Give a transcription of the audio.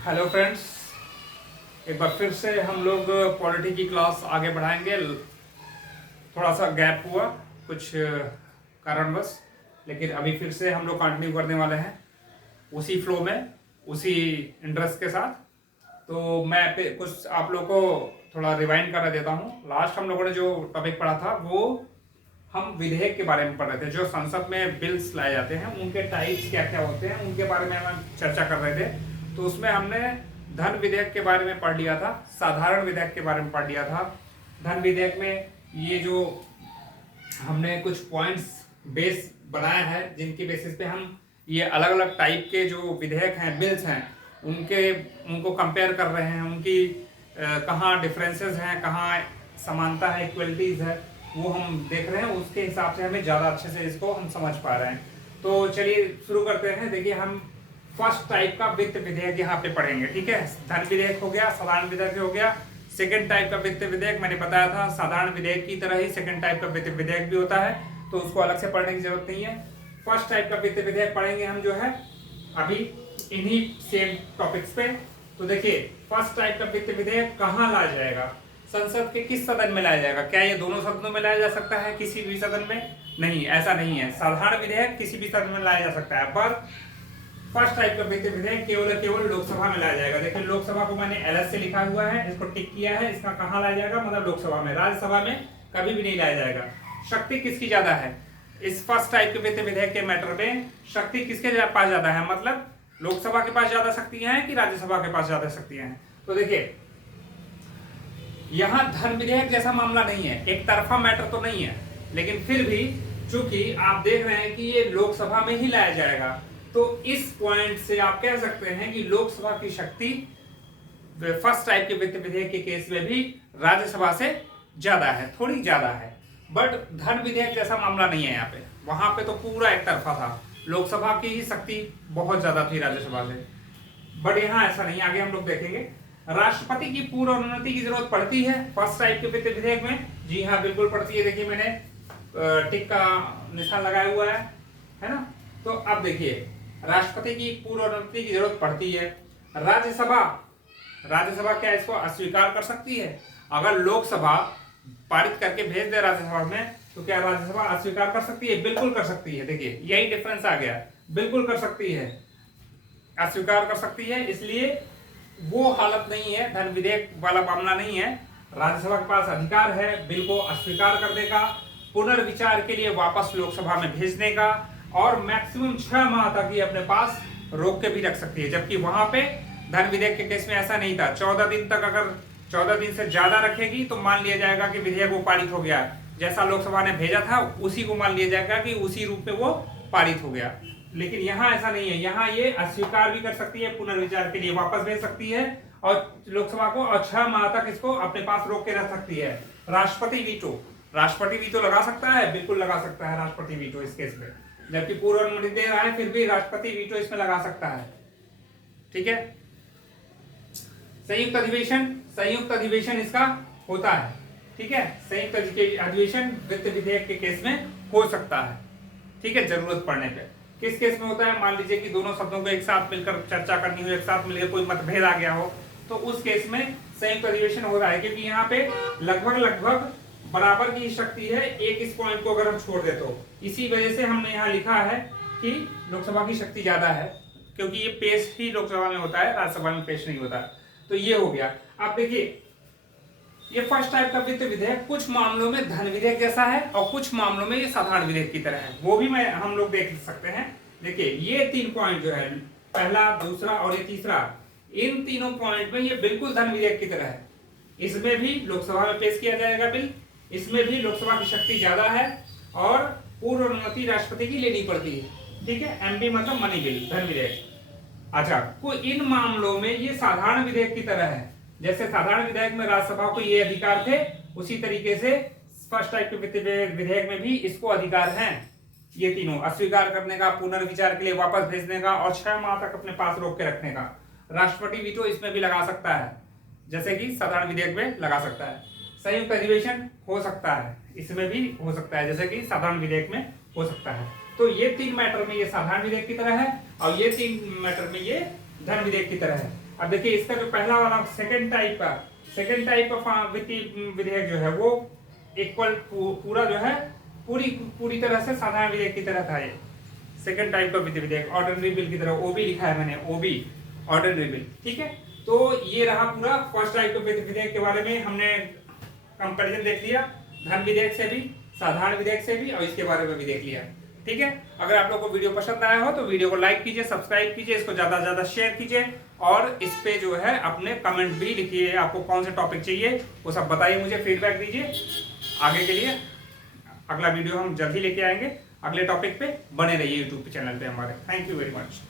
Hello friends, एक बार फिर से हम लोग पॉलिटी की क्लास आगे बढ़ाएंगे। थोड़ा सा गैप हुआ कुछ कारणवश, लेकिन अभी फिर से हम लोग कंटिन्यू करने वाले हैं उसी फ्लो में, उसी इंटरेस्ट के साथ। तो मैं कुछ आप लोग को थोड़ा रिवाइंड करा देता हूँ। लास्ट हम लोगों ने जो टॉपिक पढ़ा था वो हम विधेयक के बारे में पढ़ रहे थे। जो संसद में बिल्स लाए जाते हैं उनके टाइप्स क्या क्या होते हैं उनके बारे में हम चर्चा कर रहे थे। तो उसमें हमने धन विधेयक के बारे में पढ़ लिया था, साधारण विधेयक के बारे में पढ़ लिया था। धन विधेयक में ये जो हमने कुछ पॉइंट्स बेस बनाया है जिनकी बेसिस पे हम ये अलग अलग टाइप के जो विधेयक हैं, बिल्स हैं, उनको कंपेयर कर रहे हैं। उनकी कहाँ डिफरेंसेस हैं, कहाँ समानता है, इक्वलिटीज है, वो हम देख रहे हैं। उसके हिसाब से हमें ज़्यादा अच्छे से इसको हम समझ पा रहे हैं। तो चलिए शुरू करते हैं। देखिए, हम फर्स्ट टाइप का वित्त विधेयक यहाँ पे पढ़ेंगे। ठीक है, धन विधेयक हो गया, साधारण विधेयक हो गया। सेकंड टाइप का वित्त विधेयक मैंने बताया था, साधारण विधेयक की तरह ही सेकंड टाइप का वित्त विधेयक भी होता है, तो उसको अलग से पढ़ने की जरूरत नहीं है। फर्स्ट टाइप का वित्त विधेयक पढ़ेंगे हम जो है अभी इन्हीं सेम टॉपिक्स पे। तो देखिए, फर्स्ट टाइप का वित्त विधेयक कहाँ लाया जाएगा, संसद के किस सदन में लाया जाएगा? क्या ये दोनों सदनों में लाया जा सकता है, किसी भी सदन में? नहीं, ऐसा नहीं है। साधारण विधेयक किसी भी सदन में लाया जा सकता है, पर फर्स्ट टाइप का वित्त विधेयक केवल लोकसभा में लाया जाएगा। देखिए, लोकसभा को मैंने एलएस से लिखा हुआ है, इसको टिक किया है। इसका कहाँ लाया जाएगा? मतलब लोकसभा में। राज्यसभा में कभी भी नहीं लाया जाएगा। शक्ति किसकी ज्यादा है इस फर्स्ट टाइप के वित्त विधेयक के मैटर में? शक्ति किसके पास ज्यादा है? मतलब लोकसभा के पास ज्यादा शक्तियां हैं कि राज्यसभा के पास ज्यादा शक्तियां हैं? तो देखिए, यहां धन विधेयक जैसा मामला नहीं है, एक तरफा मैटर तो नहीं है, लेकिन फिर भी चूंकि आप देख रहे हैं कि ये लोकसभा में ही लाया जाएगा, तो इस पॉइंट से आप कह सकते हैं कि लोकसभा की शक्ति फर्स्ट टाइप के वित्त विधेयक के केस में भी राज्यसभा से ज्यादा है, थोड़ी ज्यादा है। बट धन विधेयक जैसा मामला नहीं है यहाँ पे। वहां पे तो पूरा एक तरफा था, लोकसभा की ही शक्ति बहुत ज्यादा थी राज्यसभा से। बट यहाँ ऐसा नहीं, आगे हम लोग देखेंगे। राष्ट्रपति की पूर्व अनुमति की जरूरत पड़ती है फर्स्ट टाइप के वित्त विधेयक में? जी हाँ, बिल्कुल पड़ती है। देखिए, मैंने टिक का निशान लगाया हुआ है ना? तो अब देखिए, राष्ट्रपति की पूर्व अनुमति की जरूरत पड़ती है। राज्यसभा क्या इसको अस्वीकार कर सकती है? अगर लोकसभा पारित करके भेज दे राज्यसभा में, तो क्या राज्यसभा अस्वीकार कर सकती है? बिल्कुल कर सकती है। देखिए, यही डिफरेंस आ गया, बिल्कुल कर सकती है, अस्वीकार कर सकती है। इसलिए वो हालत नहीं है, धन विधेयक वाला मामला नहीं है। राज्यसभा के पास अधिकार है बिल को अस्वीकार करने का, पुनर्विचार के लिए वापस लोकसभा में भेजने का, और मैक्सिमम 6 माह तक ये अपने पास रोक के भी रख सकती है। जबकि वहां पे धन विधेयक के केस में ऐसा नहीं था। 14 दिन तक, अगर 14 दिन से ज्यादा रखेगी तो मान लिया जाएगा कि विधेयक वो पारित हो गया। जैसा लोकसभा ने भेजा था उसी को मान लिया जाएगा कि उसी रूप में वो पारित हो गया। लेकिन यहाँ ऐसा नहीं है, यहाँ ये अस्वीकार भी कर सकती है, पुनर्विचार के लिए वापस भेज सकती है, और लोकसभा को 6 माह तक इसको अपने पास रोक के रख सकती है। राष्ट्रपति वीटो लगा सकता है, बिल्कुल लगा सकता है राष्ट्रपति वीटो इस केस में। जबकि पूर्व अनुमति दे रहा है, फिर भी राष्ट्रपति वीटो इसमें लगा सकता है। ठीक है। संयुक्त अधिवेशन इसका होता है। ठीक है, संयुक्त अधिवेशन वित्त विधेयक के केस में हो सकता है। ठीक है, जरूरत पड़ने पे। किस केस में होता है? मान लीजिए कि दोनों शब्दों को एक साथ मिलकर चर्चा करनी हो, एक साथ मिलकर कोई मतभेद आ गया हो, तो उस केस में संयुक्त अधिवेशन हो रहा है। क्योंकि यहाँ पे लगभग बराबर की शक्ति है। एक इस पॉइंट को अगर हम छोड़ दे तो इसी वजह से हमने यहाँ लिखा है कि लोकसभा की शक्ति ज्यादा है, क्योंकि ये पेश ही लोकसभा में होता है, राज्यसभा में पेश नहीं होता। तो ये हो गया। आप देखिए, ये फर्स्ट टाइप का वित्त विधेयक कुछ मामलों में धन विधेयक जैसा है और कुछ मामलों में ये साधारण विधेयक की तरह है। वो भी हम लोग देख सकते हैं। देखिए, ये 3 पॉइंट जो है, पहला, दूसरा और ये तीसरा, इन तीनों पॉइंट में ये बिल्कुल धन विधेयक की तरह है। इसमें भी लोकसभा में पेश किया जाएगा बिल, इसमें भी लोकसभा की शक्ति ज्यादा है और पूर्व अनुमति राष्ट्रपति की लेनी पड़ती है। ठीक है, एमपी मतलब मनी बिल, धन विधेयक। अच्छा, को इन मामलों में ये साधारण विधेयक की तरह है। जैसे साधारण विधेयक में राज्यसभा को ये अधिकार थे, उसी तरीके से फर्स्ट टाइप के वित्त विधेयक में भी इसको अधिकार हैं। ये तीनों, अस्वीकार करने का, पुनर्विचार के लिए वापस भेजने का, और 6 माह तक अपने पास रोक के रखने का। राष्ट्रपति वीटो इसमें भी लगा सकता है, जैसे कि साधारण विधेयक में लगा सकता है। संयुक्त अधिवेशन हो सकता है, इसमें भी हो सकता है, जैसे कि साधारण विधेयक में हो सकता है। तो ये 3 मैटर में ये साधारण विधेयक की तरह है, और ये 3 मैटर में ये धन विधेयक की तरह है। अब देखिए इसका जो पहला वाला सेकंड टाइप ऑफ विधेयक जो है वो इक्वल पूरा जो है पूरी तरह से साधारण विधेयक की तरह था। ये सेकंड टाइप का विधेयक ऑर्डिनरी बिल की तरह, ओबी लिखा है मैंने, ओबी ऑर्डिनरी बिल, ठीक है। तो ये रहा पूरा फर्स्ट टाइप का विधेयक के बारे में हमने कंपैरिजन देख लिया, धन विधेयक से भी, साधारण विधेयक से भी, और इसके बारे में भी देख लिया, ठीक है। अगर आप लोग को वीडियो पसंद आया हो तो वीडियो को लाइक कीजिए, सब्सक्राइब कीजिए, इसको ज्यादा से ज्यादा शेयर कीजिए, और इस पे जो है अपने कमेंट भी लिखिए, आपको कौन से टॉपिक चाहिए वो सब बताइए, मुझे फीडबैक दीजिए आगे के लिए। अगला वीडियो हम जल्द ही लेके आएंगे अगले टॉपिक पे, बने रहिए यूट्यूब चैनल पे हमारे। Thank you very much.